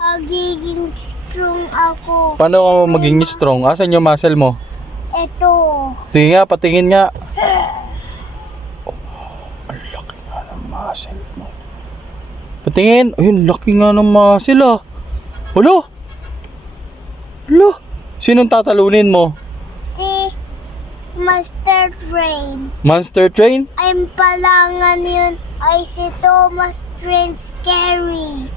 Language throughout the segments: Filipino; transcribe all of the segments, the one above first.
Magiging strong ako. Paano ka maging strong? Asan yung muscle mo? Ito. Tingin nga, patingin nga. Ang laki nga ng muscle mo. Patingin. Ayun, laki nga ng muscle ah. Hulo! Hulo! Sinong tatalunin mo? Si Master Train. Monster Train? Ang palangan yun ay si Thomas Train Scary.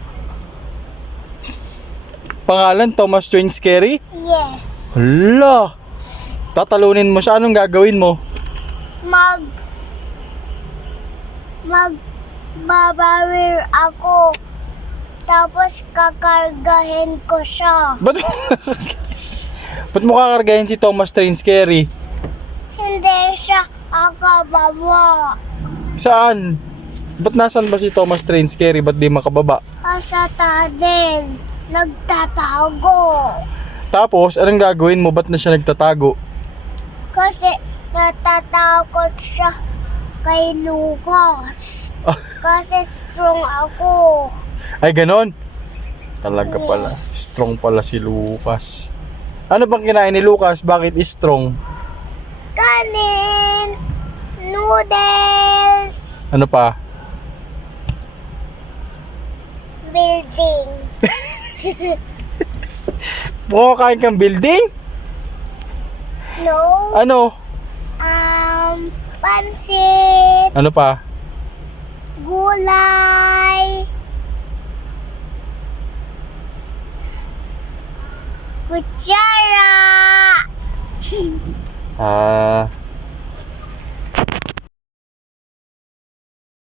Pangalan, Thomas Train Scary? Yes. Hala! Tatalunin mo siya. Anong gagawin mo? Magbabaril ako. Tapos kakargahin ko siya. Ba't mo kakargahin si Thomas Train Scary? Hindi siya akababa. Saan? Ba't nasan ba si Thomas Train Scary? Ba't di makababa? Sa tunnel. Nagtatago. Tapos, anong gagawin mo? Ba't na siya nagtatago? Kasi natatakot siya kay Lucas. Kasi strong ako. Ay, ganon? Talaga pala. Strong pala si Lucas. Ano bang kinain ni Lucas? Bakit strong? Kanin. Noodles. Ano pa? Building. Kumakain kang building? No. Ano? Pansit. Ano pa? Gulay. Kutsara.